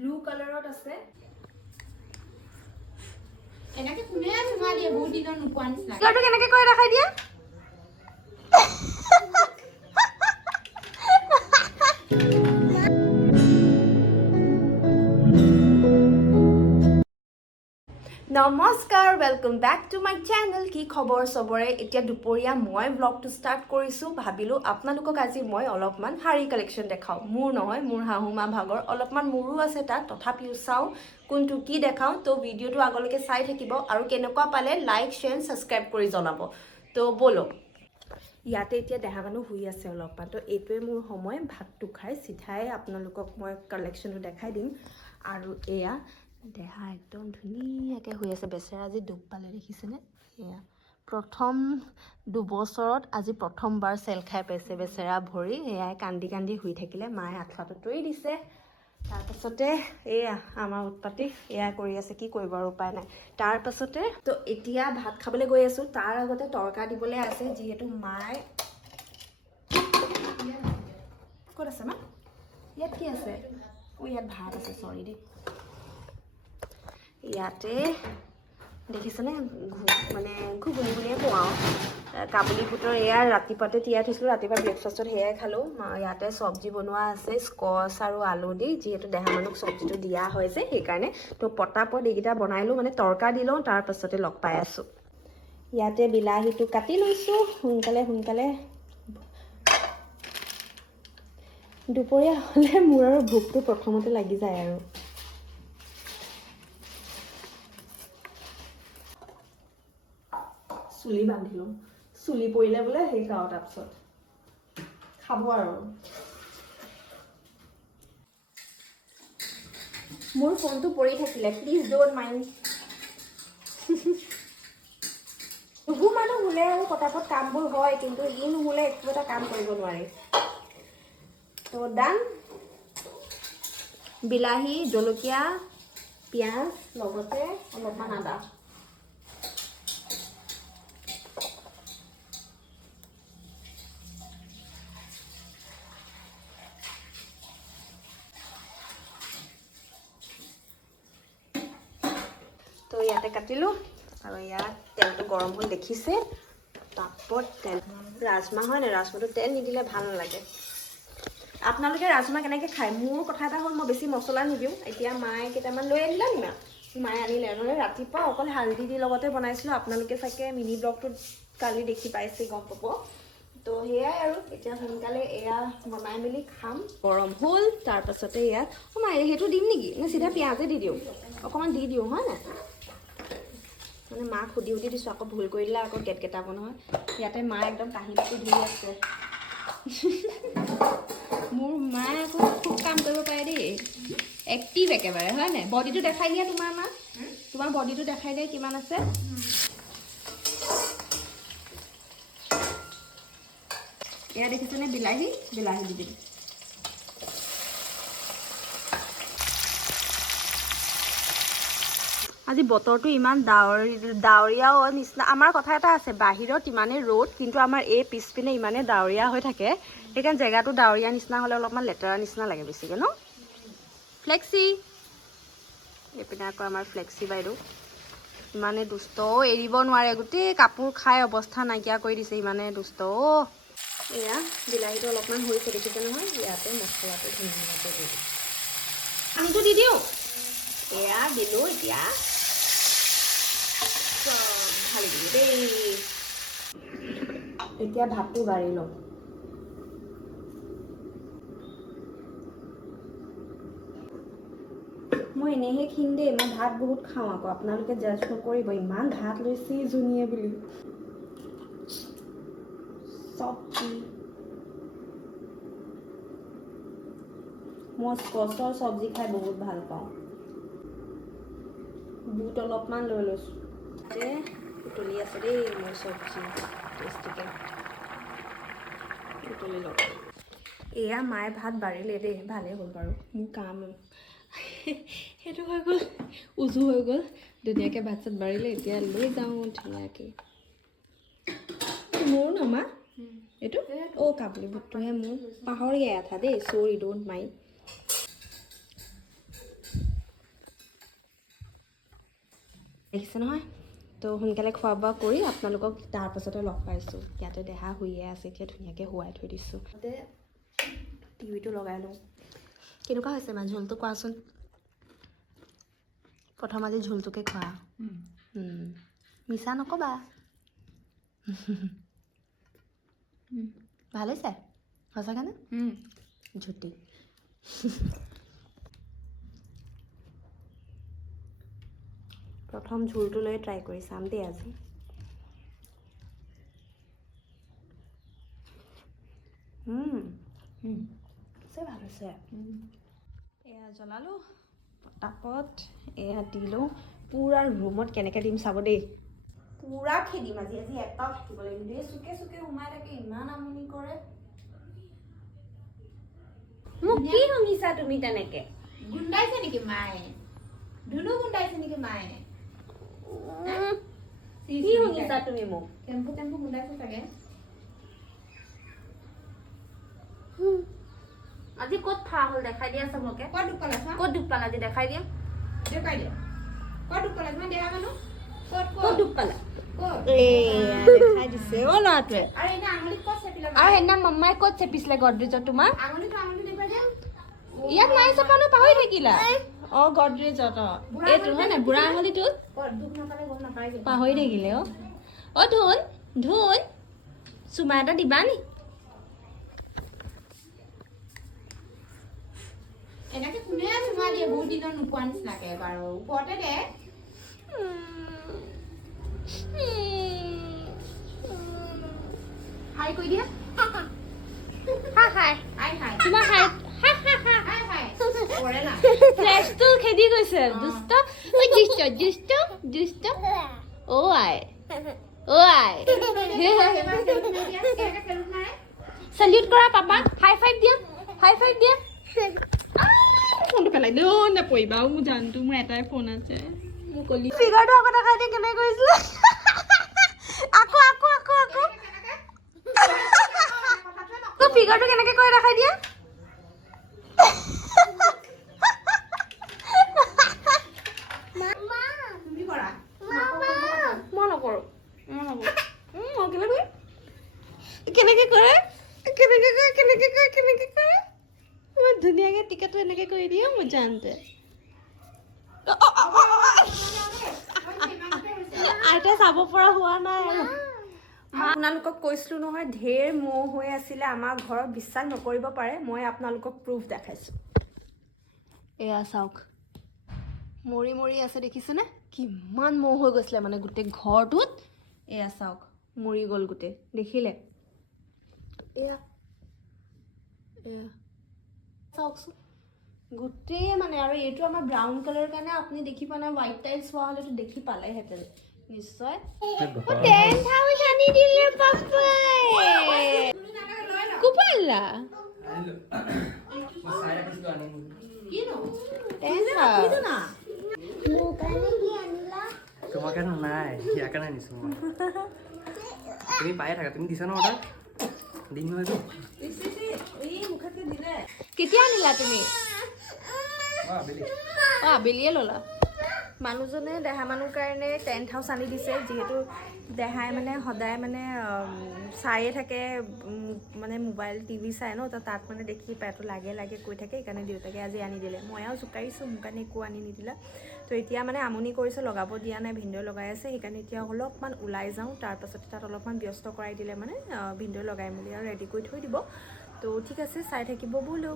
blue কালাৰত আছে এনেকে কোনে চুমা দিয়ে বহুত দিনৰ নোপোৱা নিচিনা কালাৰটো কেনেকৈ কৰি দেখাই দিয়া নমস্কাৰ welcome back to my channel কি খবৰ সবৰে এতিয়া দুপৰীয়া মই ব্লগটো ষ্টাৰ্ট কৰিছো ভাবিলো আপোনালোকক আজি মই অলপমান শাৰী কালেকশ্যন দেখাও মোৰ নহয় মোৰ হাহুমা ভাগৰ অলপমান মোৰো আছে তাত তথাপিও চাও কোনটো কি দেখাও তো ভিডিওটো আগলৈকে চাই থাকিব আৰু কেনেকুৱা পালে লাইক শেয়াৰ সাবস্ক্ৰাইব কৰি জনাব তো বলো ইয়াতে এতিয়া দেহা মানুহ শুই আছে অলপমান তো এইটোৱে মোৰ সময় ভাতটো খাই চিধাই আপোনালোকক মই কালেকশ্যনটো দেখাই দিম আৰু এয়া দেহা একদম ধুনীয়াকৈ হৈ আছে বেচেৰা আজি দুখ পালে দেখিছেনে এয়া প্ৰথম দুবছৰত আজি প্ৰথমবাৰ চেল খাই পাইছে বেচেৰা ভৰি এয়াই কান্দি কান্দি শুই থাকিলে মায়ে আঁঠুৱাটো তৰি দিছে তাৰপাছতে এয়া আমাৰ উৎপাতি এয়া কৰি আছে কি কৰিব আৰু উপায় নাই তাৰপাছতে তো এতিয়া ভাত খাবলৈ গৈ আছোঁ তাৰ আগতে তৰকা দিবলৈ আছে যিহেতু মায়ে ক'ত আছে মা ইয়াত কি আছে ইয়াত ভাত আছে চৰি দেই ইয়াতে দেখিছেনে মানে ঘুগুনি বুলিয়ে কওঁ আৰু কাবুলী বুটৰ এয়া ৰাতিপুৱাতে তিয়াই থৈছিলোঁ ৰাতিপুৱা ব্ৰেকফাষ্টত সেয়াই খালোঁ ইয়াতে চব্জি বনোৱা আছে স্কচ আৰু আলু দি যিহেতু দেহা মানুহক চব্জিটো দিয়া হয় যে সেইকাৰণে তো পটাপট এইকেইটা বনাই লওঁ মানে তৰকা দি লওঁ তাৰপাছতে লগ পাই আছোঁ ইয়াতে বিলাহীটো কাটি লৈছোঁ সোনকালে সোনকালে দুপৰীয়া হ'লে মোৰ আৰু ভোকটো প্ৰথমতে লাগি যায় আৰু চুলি বান্ধিলোঁ চুলি পৰিলে বোলে সেই খাওঁ তাৰপিছত খাব আৰু মোৰ ফোনটো পৰি থাকিলে প্লিজ ডোন্ট মাইণ্ড বহু মানুহ শুলে আৰু পটাপট কামবোৰ হয় কিন্তু ই নুশুলে একো এটা কাম কৰিব নোৱাৰি তো ডান বিলাহী জলকীয়া পিঁয়াজ লগতে অলপমান আদা তো ইয়াতে কাটিলোঁ আৰু ইয়াত তেলটো গৰম হৈ দেখিছে তাপত তেল ৰাজমাহ হয় নাই ৰাজমাহটো তেল নিদিলে ভাল নালাগে আপোনালোকে ৰাজমাহ কেনেকৈ খায় মোৰ কথা এটা হ'ল মই বেছি মছলা নিদিওঁ এতিয়া মায়ে কেইটামান লৈ আনিলে নিমা মায়ে আনিলে নহ'লে ৰাতিপুৱা অকল হালধি দি লগতে বনাইছিলোঁ আপোনালোকে চাগে মিনি ব্লগটোত কালি দেখি পাইছে গম পাব তো সেয়াই আৰু এতিয়া সোনকালে এয়া বনাই মেলি খাম গৰম হ'ল তাৰপাছতে ইয়াত মায়ে সেইটো দিম নেকি নে চিধা পিঁয়াজে দি দিওঁ অকণমান দি দিওঁ হয় নাই মানে মাক সুধি সুধি দিছোঁ আকৌ ভুল কৰি দিলে আকৌ কেটকেটাব নহয় ইয়াতে মা একদম কাঁহীটো ধুই আছে মোৰ মায়ে আকৌ খুব কাম কৰিব পাৰে দেই এক্টিভ একেবাৰে হয় নাই বডিটো দেখাই দিয়া তোমাৰ মা তোমাৰ বডিটো দেখাই দিয়ে কিমান আছে এয়া দেখিছেনে বিলাহী বিলাহী দি দিম আজি বতৰটো ইমান ডাৱৰীয়াও নিচিনা আমাৰ কথা এটা আছে বাহিৰত ইমানেই ৰ'দ কিন্তু আমাৰ এই পিছপিনে ইমানেই ডাৱৰীয়া হৈ থাকে সেইকাৰণে জেগাটো ডাৱৰীয়া নিচিনা হ'লে অলপমান লেতেৰা নিচিনা লাগে বেছিকৈ ন ফ্লেক্সি এইপিনে আকৌ আমাৰ ফ্লেক্সি বাইদেউ ইমানে দুষ্ট এৰিব নোৱাৰে গোটেই কাপোৰ খাই অৱস্থা নাইকিয়া কৰি দিছে ইমানে দুষ্ট এয়া বিলাহীটো অলপমান হৈছে দেখিছে নহয় ইয়াতে মছলাটো ধুনীয়াকৈ দি দিওঁ পানীটো দি দিওঁ এয়া দিলোঁ এতিয়া ঢালি দিলোঁ দেই এতিয়া ভাতটো গাড়ি লওঁ মই এনেহে ক্ষীণ দেই মই ভাত বহুত খাওঁ আকৌ আপোনালোকে জাজ নকৰিব ইমান ভাত লৈছে জুনিয়ে বুলি চব্জি মই স্কচৰ চব্জি খাই বহুত ভাল পাওঁ বুট অলপমান লৈ লৈছোঁ উতলি আছে দেই মোৰ চব্জি টেষ্টিকৈ উতলি লওক এয়া মায়ে ভাত বাঢ়িলে দেই ভালেই হ'ল বাৰু মোৰ কাম সেইটো হৈ গ'ল উজু হৈ গ'ল ধুনীয়াকৈ ভাত চাত বাঢ়িলে এতিয়া লৈ যাওঁ ধুনীয়াকৈ মোৰ নমা এইটো অ' কাবুলী বুটটোহে মোৰ পাহৰিয়ে আঠা দেই চৰি ডোণ্ট মাইণ্ড দেখিছে নহয় তো সোনকালে খোৱা বোৱা কৰি আপোনালোকক তাৰ পাছতে লগ পাইছোঁ ইয়াতে দেহা শুইয়ে আছে এতিয়া ধুনীয়াকৈ শুৱাই থৈ দিছোঁ টিভিটো লগাই লওঁ কেনেকুৱা হৈছে মা ঝোলটো কোৱাচোন প্ৰথম আজি ঝোলটোকে খোৱা মিছা নক'বা ভাল হৈছে সঁচাকেনে ঝুটি প্ৰথম ঝোলটো লৈ ট্ৰাই কৰি চাম দেই আজি ভাল হৈছে এয়া জ্বলালোঁ পটাপট এয়া দিলোঁ পূৰা ৰুমত কেনেকৈ দিম চাব দেই পূৰা খেদিম আজি আজি এটাও থাকিব লাগিব দেই চুকে চুকে সোমাই থাকে ইমান আমনি কৰে মোক কি শুনিছা তুমি তেনেকৈ গুন্দাইছে নেকি মায়ে ধুনু গুন্দাইছে নেকি মায়ে কি শুনিছা তুমি মোক টেম্পু গুন্দাইছে চাগে আজি ক'ত ফাৰা হ'ল দেখাই দিয়া চবকে ক'ত দুখ পালা চোৱা ক'ত দুখ পালা আজি দেখাই দিয়া দেখাই দিয়া ক'ত দুখ পালা তোমাৰ দেহা মানুহ ক'ত দুখ পালা ক'ত দেখাই দিছে অ ল'ৰাটোৱে আৰু এনে আঙুলিত ক'ত চেপিলা আৰু সেইদিনা মাম্মাই ক'ত চেপিছিলে গডৰেজত তোমাৰ আঙুলিটো দেখুৱাই দিয়া ইয়াত নাই চেপা ন পাহৰি থাকিলা অ গডৰেজত এইটো হয় নাই বুঢ়া আঙুলিটোত ক'ত দুখ নাপালে গম নাপায় পাহৰি থাকিলে অ ধুন ধুন চুমা এটা দিবা নি এনেকে কোনে চুমা দিয়ে বহুত দিনৰ নোপোৱা নিচিনাকে বাৰু ওপৰতে দে হাই কৈ দিয়া হাই হাই হাই তোমাৰ হাই হাই হাই কৰে না ফ্লেশটো খেদি গৈছে দুষ্ট ঐ দুষ্ট দুষ্ট দুষ্ট অ আই চেলিউট কৰা পাপাক হাই ফাইভ দিয়া ফোনটো পেলাই দিওঁ নপৰিবা মোৰ জানটো মোৰ এটাই ফোন আছে মোৰ কলি ফিগাৰটো আকৌ দেখাই দিয়ে কেনেকৈ কৰিছিলে আকৌ ফিগাৰটো কেনেকৈ কৰি দেখাই দিয়া তুমি কৰা মই নকৰোঁ কেনেকৈ কৰে মই ধুনীয়াকৈ টিকাটো এনেকৈ কৰি দিয়ে মোৰ জানতে আইতাই চাব পৰা হোৱা নাই আৰু আপোনালোকক কৈছিলোঁ নহয় ঢেৰ মহ হৈ আছিলে আমাৰ ঘৰত বিশ্বাস নকৰিব পাৰে মই আপোনালোকক প্ৰুফ দেখাইছোঁ এয়া চাওক মৰি মৰি আছে দেখিছেনে কিমান মহ হৈ গৈছিলে মানে গোটেই ঘৰটোত এয়া চাওক মৰি গ'ল গোটেই দেখিলে এয়া চাওকচোন গোটেই মানে আৰু এইটো আমাৰ ব্ৰাউন কালাৰ কাৰণে আপুনি দেখি পোৱা নাই হোৱাইট টাইলছ হোৱা হ'লেতো দেখি পালেহেঁতেন নিশ্চয় 10,000 আনি দিলে পাপাই কুপালা তোমাকে নাই ইয়াৰ কাৰণে আনিছো মই তুমি পায়ে থাকা তুমি দিছা ন অৰ্ডাৰ দিন নহয়তো কেতিয়া আনিলা তুমি আবেলি আবেলিয়ে ল'লা মানুহজনে দেহা মানুহ কাৰণে 10,000 আনি দিছে যিহেতু দেহাই মানে সদায় মানে চায়ে থাকে মানে মোবাইল টিভি চাই ন তাত মানে দেখি পেটটো লাগে কৈ থাকে সেইকাৰণে দেউতাকে আজি আনি দিলে মই আৰু জোকাৰিছোঁ মোৰ কাৰণে একো আনি নিদিলা তো এতিয়া মানে আমনি কৰিছে লগাব দিয়া নাই ভিনদেউ লগাই আছে সেইকাৰণে এতিয়া অলপমান ওলাই যাওঁ তাৰপাছতে তাত অলপমান ব্যস্ত কৰাই দিলে মানে ভিনদেউ লগাই মেলি আৰু ৰেডি কৰি থৈ দিব তো ঠিক আছে চাই থাকিব বোলো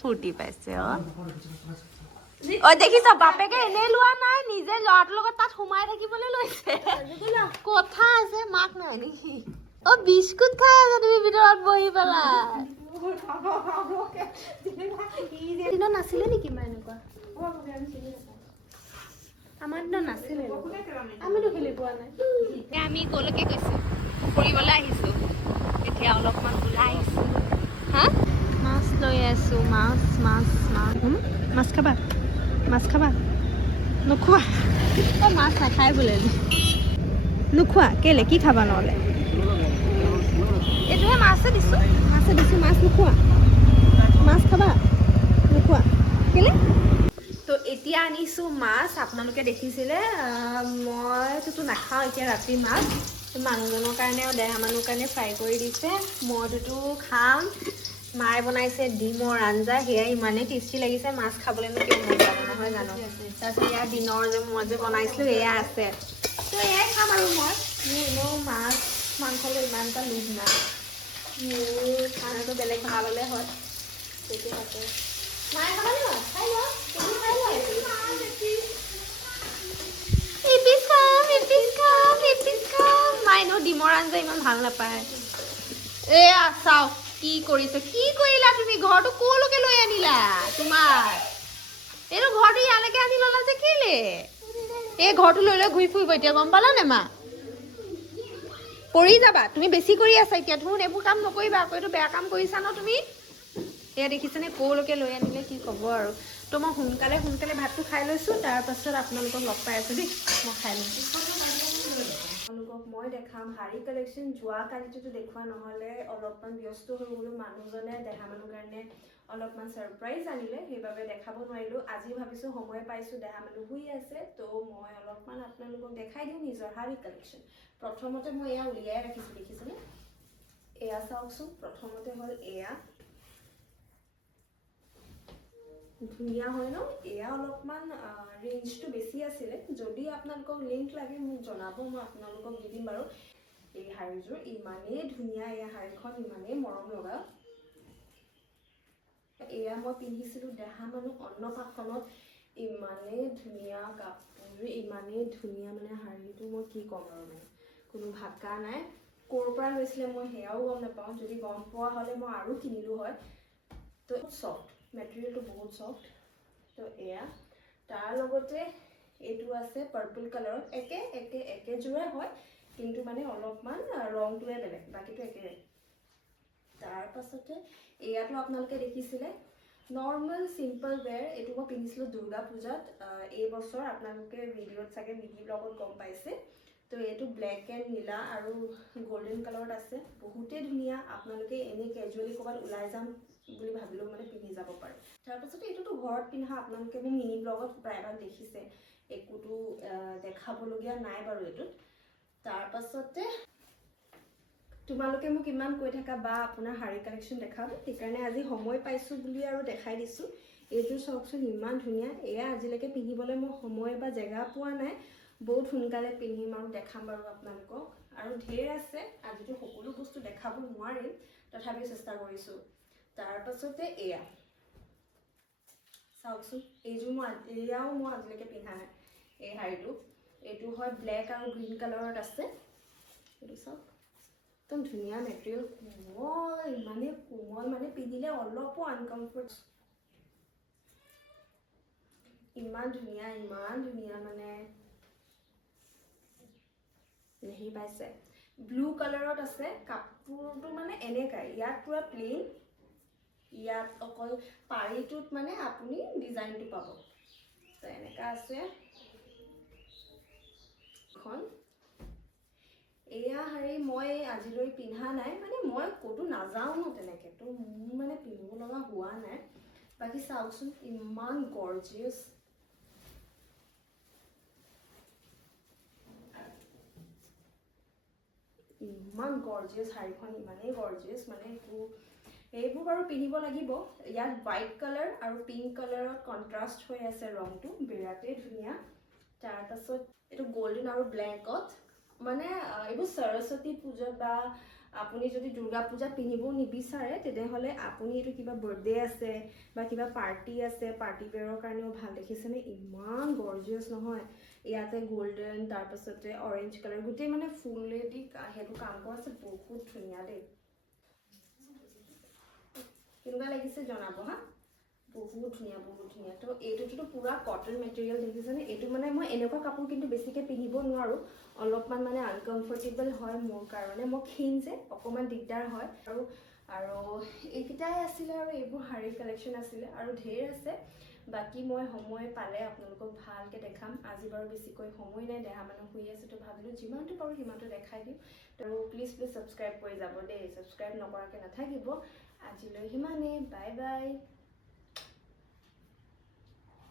ফূৰ্তি পাইছে দেখিছ বাপেকে এনেই লোৱা নাই নিজে ল'ৰাটোৰ লগত তাত সোমাই থাকিবলৈ লৈছে কথা আছে মাক নাই নেকি বিস্কুট খাই আছা তুমি ভিতৰত বহি পেলাই দিনত নাছিলে নেকি মা এনেকুৱা আমাৰ দিনত নাছিলে আমিতো খেলি পোৱা নাই আমি ক'লৈকে গৈছোঁ ফুৰিবলৈ আহিছোঁ এতিয়া অলপমান ওলাই আহিছোঁ হা মাছ লৈ আছোঁ মাছ খাবা নোখোৱা মাছ নাখায় বোলে নোখোৱা কেলে কি খাবা নহ'লে এইটোহে মাছে দিছোঁ মাছ নোখোৱা মাছ খাবা নোখোৱা কেলে তো এতিয়া আনিছোঁ মাছ আপোনালোকে দেখিছিলে মইতো নাখাওঁ এতিয়া ৰাতি মাছ মানুহজনৰ কাৰণে আৰু দেহা মানুহৰ কাৰণে ফ্ৰাই কৰি দিছে মইতো খাম মায়ে বনাইছে ডিমৰ আঞ্জা সেয়া ইমানেই টেষ্টি লাগিছে মাছ খাবলৈনো কিয় মন যাব নহয় জানো তাৰপিছত ইয়াৰ দিনৰ যে মই যে বনাইছিলোঁ এয়া আছে তো এয়াই খাম আৰু মই মোৰ এনেও মাছ মাংসলৈ ইমান এটা লোভ নাই মোৰ খানাটো বেলেগ ভাল হ'লে হয় তেতিয়া তাতে মায়ে খাবা নি খাই লোৱা তুমি খাই লোৱা এপিচ খাম মায়ে এনেও ডিমৰ আঞ্জা ইমান ভাল নাপায় এয়া চাওক কি কৰিছে কি কৰিলা তুমি ঘৰটো ক'লৈকে লৈ আনিলা তোমাৰ এইটো ঘৰটো ইয়ালৈকে আনি ল'লা যে কেলে এই ঘৰটো লৈ লৈ ঘূৰি ফুৰিব এতিয়া গম পালা নে মা পৰি যাবা তুমি বেছি কৰি আছা এতিয়া ধুন এইবোৰ কাম নকৰিবা আকৌ এইটো বেয়া কাম কৰিছা ন তুমি এয়া দেখিছেনে ক'লৈকে লৈ আনিলে কি ক'ব আৰু তো মই সোনকালে ভাতটো খাই লৈছোঁ তাৰপাছত আপোনালোকক লগ পাই আছোঁ দেই মই খাই লৈছোঁ আপোনালোকক মই দেখাম শাৰী কালেকশ্যন যোৱাকালিতো দেখুওৱা নহ'লে অলপমান ব্যস্ত হৈ গ'লোঁ মানুহজনে দেহা মানুহৰ কাৰণে অলপমান ছাৰপ্ৰাইজ আনিলে সেইবাবে দেখাব নোৱাৰিলোঁ আজি ভাবিছোঁ সময় পাইছোঁ দেহা মানুহ শুই আছে তো মই অলপমান আপোনালোকক দেখাই দিওঁ নিজৰ শাৰী কালেকশ্যন প্ৰথমতে মই এয়া উলিয়াই ৰাখিছোঁ দেখিছেনে এয়া চাওকচোন প্ৰথমতে হ'ল এয়া ধুনীয়া হয় ন এয়া অলপমান ৰেঞ্জটো বেছি আছিলে যদি আপোনালোকক লিংক লাগে মোক জনাব মই আপোনালোকক দি দিম বাৰু এই শাৰীযোৰ ইমানেই ধুনীয়া এয়া শাৰীখন ইমানেই মৰম লগা এয়া মই পিন্ধিছিলোঁ দেহা মানুহ অন্নপ্ৰাশনত ইমানেই ধুনীয়া কাপোৰ ইমানেই ধুনীয়া মানে শাৰীটো মই কি ক'ম আৰু মানে কোনো ভাকা নাই ক'ৰ পৰা লৈছিলে মই সেয়াও গম নাপাওঁ যদি গম পোৱা হ'লে মই আৰু কিনিলোঁ হয় তো চফ্ট মেটেৰিয়েলটো বহুত চফ্ট তো এয়া তাৰ লগতে এইটো আছে পাৰ্পল কালাৰত একেযোৰে হয় কিন্তু মানে অলপমান ৰংটোৱে বেলেগ বাকীটো একেই তাৰ পাছতে এয়াটো আপোনালোকে দেখিছিলে নৰ্মেল চিম্পল ৱেৰ এইটো মই পিন্ধিছিলোঁ দুৰ্গা পূজাত এই বছৰ আপোনালোকে ভিডিঅ'ত চাগে মিনি ব্লগত গম পাইছে তো এইটো ব্লেক এণ্ড নীলা আৰু গল্ডেন কালাৰত আছে বহুতেই ধুনীয়া আপোনালোকে এনেই কেজুৱেলি ক'ৰবাত ওলাই যাম বুলি ভাবিলেও মানে পিন্ধি যাব পাৰে তাৰপাছতে এইটোতো ঘৰত পিন্ধা আপোনালোকে মোক মিনি ব্লগত প্ৰায়ভাগ দেখিছে একোতো দেখাবলগীয়া নাই বাৰু এইটোত তাৰপাছতে তোমালোকে মোক ইমান কৈ থাকা বা আপোনাৰ শাৰী কালেকশ্যন দেখাব সেইকাৰণে আজি সময় পাইছোঁ বুলি আৰু দেখাই দিছোঁ এইযোৰ চাওকচোন ইমান ধুনীয়া এয়া আজিলৈকে পিন্ধিবলৈ মই সময় বা জেগা পোৱা নাই বহুত সোনকালে পিন্ধিম আৰু দেখাম বাৰু আপোনালোকক আৰু ঢেৰ আছে আজিতো সকলো বস্তু দেখাব নোৱাৰিম তথাপিও চেষ্টা কৰিছোঁ তাৰপাছতে এয়া চাওকচোন এইযোৰ এয়াও মই আজিলৈকে পিন্ধা নাই এই শাৰীটো এইটো হয় ব্লেক আৰু গ্ৰীণ কালাৰত আছে এইটো চাওক একদম ধুনীয়া মেটেৰিয়েল কোমল মানে পিন্ধিলে অলপো আনকমফৰ্ট ইমান ধুনীয়া মানে দেখি পাইছে ব্লু কালাৰত আছে কাপোৰটো মানে এনেকাই ইয়াত পুৰা প্লেইন ইয়াত অকল পাৰীটোত মানে আপুনি ডিজাইনটো পাব তো এনেকা আছে এখন এয়া শাৰী মই আজিলৈ পিন্ধা নাই মানে মই ক'তো নাযাওঁ ন তেনেকৈ তো মোৰ মানে পিন্ধিব লগা হোৱা নাই বাকী চাওকচোন ইমান গৰ্জিয়াছ শাৰীখন ইমানেই গৰ্জিয়াছ মানে এইবোৰ বাৰু পিন্ধিব লাগিব ইয়াত হোৱাইট কালাৰ আৰু পিংক কালাৰত কণ্ট্ৰাষ্ট হৈ আছে ৰংটো বিৰাটেই ধুনীয়া তাৰপাছত এইটো গল্ডেন আৰু ব্লেকত মানে এইবোৰ সৰস্বতী পূজা বা আপুনি যদি দুৰ্গা পূজাত পিন্ধিব নিবিচাৰে তেনেহ'লে আপুনি এইটো কিবা বাৰ্থডে আছে বা কিবা পাৰ্টি আছে পাৰ্টি ৱেৰৰ কাৰণেও ভাল দেখিছেনে ইমান গৰ্জিয়াছ নহয় ইয়াতে গল্ডেন তাৰপাছতে অৰেঞ্জ কালাৰ গোটেই মানে ফুলেদি সেইটো কাম কৰা আছে বহুত ধুনীয়া দেই কেনেকুৱা লাগিছে জনাব হা বহুত ধুনীয়া তো এইটোতো পুৰা কটন মেটেৰিয়েল দেখিছেনে এইটো মানে মই এনেকুৱা কাপোৰ কিন্তু বেছিকৈ পিন্ধিব নোৱাৰোঁ অলপমান মানে আনকমফৰ্টেবল হয় মোৰ কাৰণে মই ক্ষীণ যে অকণমান দিগদাৰ হয় আৰু এইকেইটাই আছিলে আৰু এইবোৰ শাৰী কালেকশ্যন আছিলে আৰু ঢেৰ আছে বাকী মই সময় পালে আপোনালোকক ভালকৈ দেখাম আজি বাৰু বেছিকৈ সময় নাই দেহা মানুহ শুই আছোঁ তো ভাবিলোঁ যিমানটো পাৰোঁ সিমানটো দেখাই দিম আৰু প্লিজ ছাবস্ক্ৰাইব কৰি যাব দেই ছাবস্ক্ৰাইব নকৰাকৈ নাথাকিব আজিলৈ সিমানেই বাই বাই